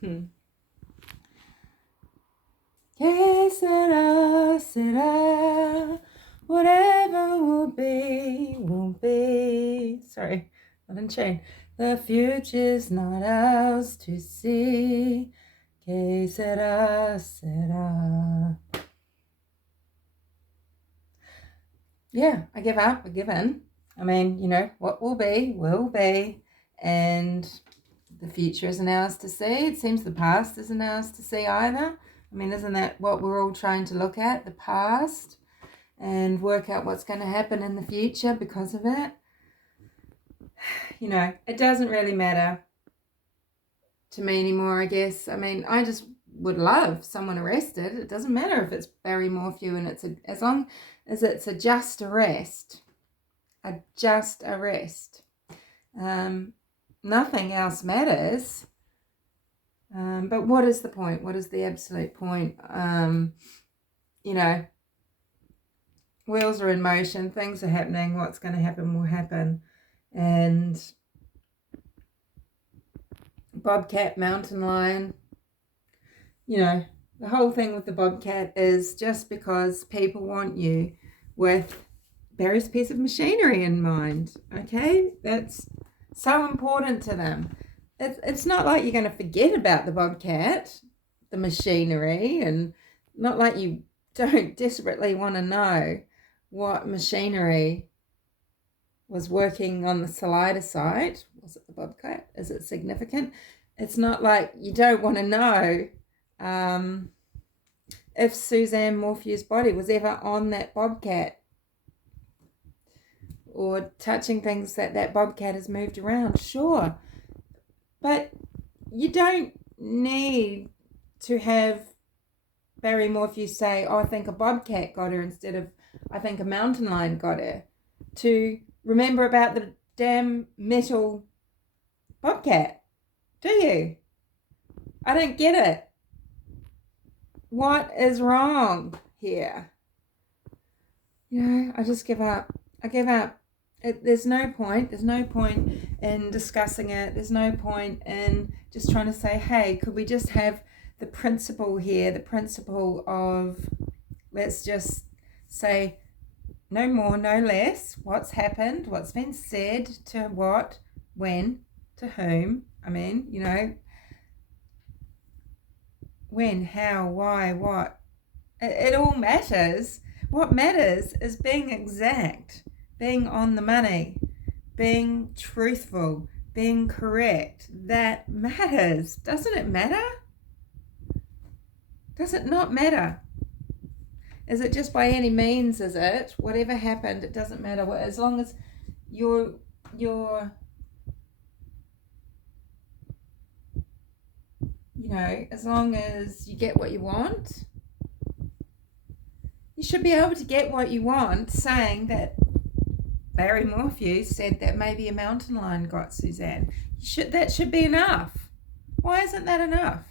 Que sera, sera. Whatever will be, will be. Sorry, not in tune. The future's not ours to see. Que sera, sera. Yeah, I give up. I give in. I mean, you know, what will be, will be. And the future isn't ours to see. It seems the past isn't ours to see either. I mean, isn't that what we're all trying to look at? The past and work out what's going to happen in the future because of it. You know, it doesn't really matter to me anymore, I guess. I mean, I just would love someone arrested. It doesn't matter if it's Barry Morphew and as long as it's a just arrest. A just arrest. Nothing else matters. But what is the point? What is the absolute point? You know, wheels are in motion, things are happening, what's going to happen will happen. And Bobcat, mountain lion, you know, the whole thing with the Bobcat is just because people want you with Barry's piece of machinery in mind, okay? That's so important to them. It's not like you're going to forget about the Bobcat, the machinery, and not like you don't desperately want to know what machinery was working on the Salida site. Was it the Bobcat? Is it significant? It's not like you don't want to know if Suzanne Morphew's body was ever on that Bobcat or touching things that Bobcat has moved around. Sure. But you don't need to have Barry Morphew say, oh, I think a Bobcat got her instead of I think a mountain lion got her, to remember about the damn metal Bobcat. Do you? I don't get it. What is wrong here? You know, I just give up. I give up. There's no point. There's no point in discussing it. There's no point in just trying to say, hey, could we just have the principle here, the principle of, let's just say no more, no less, what's happened, what's been said, to what, when, to whom. I mean, you know, when, how, why, what. It all matters. What matters is being exact, being on the money, being truthful, being correct. That matters. Doesn't it matter? Does it not matter? Is it just by any means, is it? Whatever happened, it doesn't matter. As long as you're you know, as long as you get what you want, you should be able to get what you want, saying that Barry Morphew said that maybe a mountain lion got Suzanne. That should be enough. Why isn't that enough?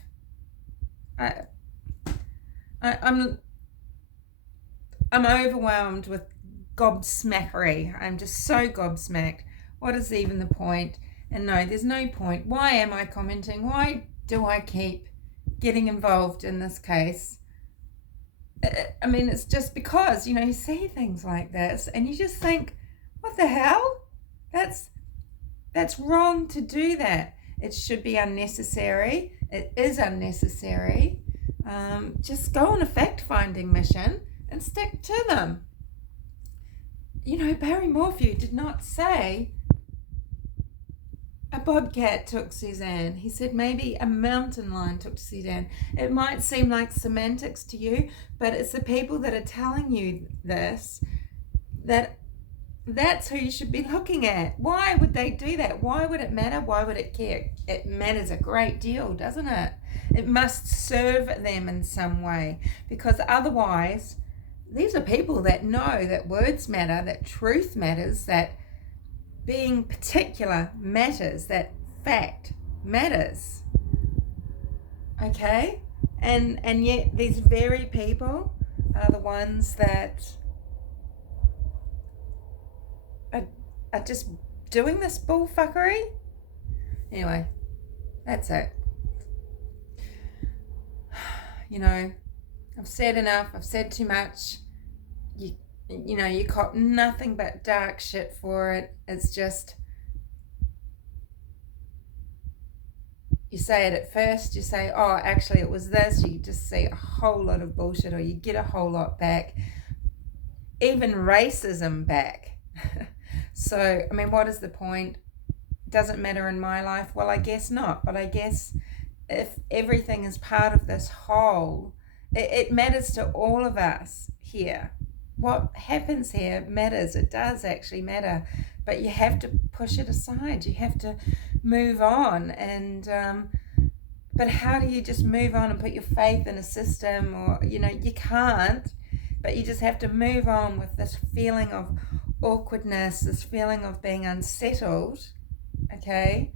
I'm overwhelmed with gobsmackery. I'm just so gobsmacked. What is even the point? And no, there's no point. Why am I commenting? Why do I keep getting involved in this case? I mean, it's just because, you know, you see things like this and you just think, what the hell? That's wrong to do that. It should be unnecessary. It is unnecessary. Just go on a fact-finding mission and stick to them. You know, Barry Morphew did not say a bobcat took Suzanne. He said maybe a mountain lion took Suzanne. It might seem like semantics to you, but it's the people that are telling you this that's who you should be looking at. Why would they do that? Why would it matter? Why would it care? It matters a great deal, doesn't it? It must serve them in some way, because otherwise, these are people that know that words matter, that truth matters, that being particular matters, that fact matters. Okay? And yet these very people are the ones that are just doing this bullfuckery. Anyway, that's it. I've said enough, I've said too much. You cop nothing but dark shit for it. It's just, you say it at first, you say, oh, actually it was this, you just say a whole lot of bullshit, or you get a whole lot back, even racism back. So, I mean, what is the point? Doesn't matter in my life? Well, I guess not, but I guess if everything is part of this whole, it matters to all of us here. What happens here matters. It does actually matter, but you have to push it aside. You have to move on. And but how do you just move on and put your faith in a system? Or you can't, but you just have to move on with this feeling of awkwardness, this feeling of being unsettled, okay,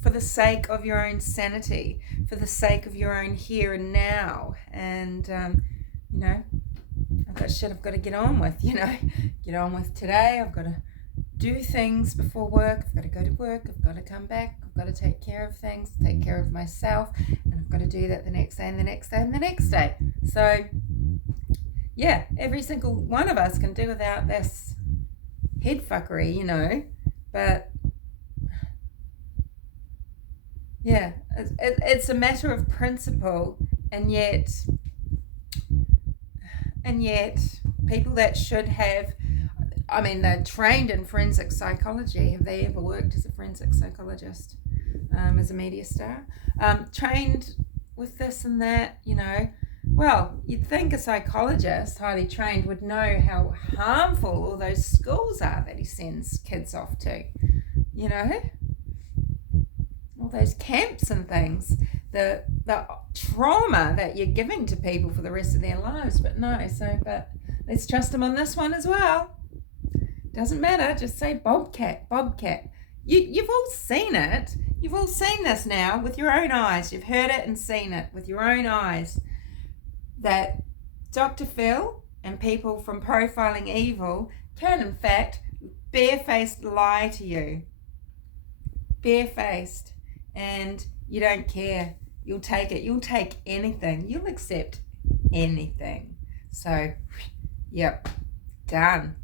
for the sake of your own sanity, for the sake of your own here and now. And I've got shit I've got to get on with, get on with today. I've got to do things before work. I've got to go to work. I've got to come back. I've got to take care of things, take care of myself, and I've got to do that the next day and the next day and the next day. So, yeah, every single one of us can do without this head fuckery, but yeah, it's a matter of principle, and yet people that should have, they're trained in forensic psychology. Have they ever worked as a forensic psychologist, as a media star? Trained with this and that, Well, you'd think a psychologist, highly trained, would know how harmful all those schools are that he sends kids off to, all those camps and things, the trauma that you're giving to people for the rest of their lives. But but let's trust him on this one as well. Doesn't matter, just say Bobcat. You've all seen it. You've all seen this now with your own eyes. You've heard it and seen it with your own eyes, that Dr. Phil and people from Profiling Evil can in fact barefaced lie to you. Barefaced. And you don't care. You'll take it. You'll take anything. You'll accept anything. So, yep, done.